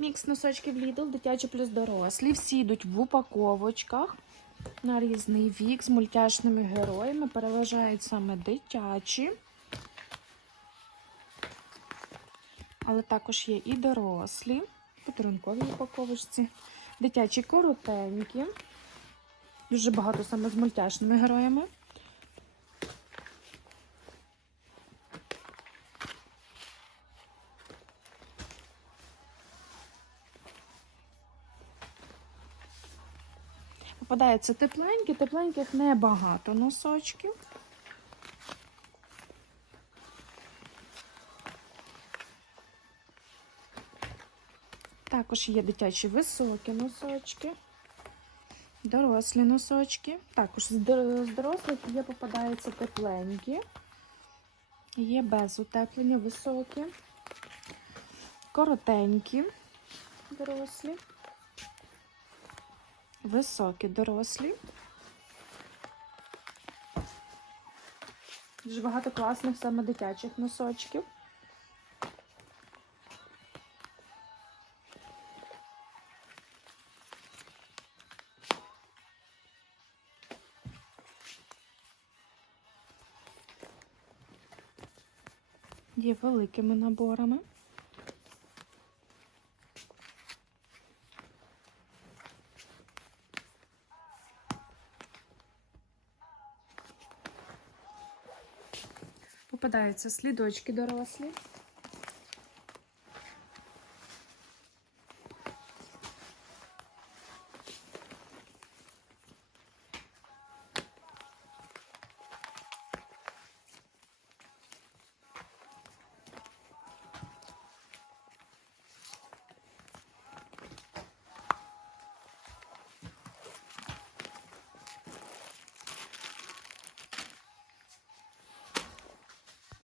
Мікс носочків Lidl, дитячі плюс дорослі. Всі йдуть в упаковочках на різний вік з мультяшними героями. Переважають саме дитячі. Але також є і дорослі. Подарункові упаковочці. Дитячі коротенькі. Дуже багато саме з мультяшними героями. Попадаються тепленькі, тепленьких небагато носочків. Також є дитячі високі носочки, дорослі носочки. Також з дорослих є попадаються тепленькі, є без утеплення високі, коротенькі дорослі, високі дорослі. Дуже багато класних саме дитячих носочків. Є великими наборами. Попадаються слідочки дорослі.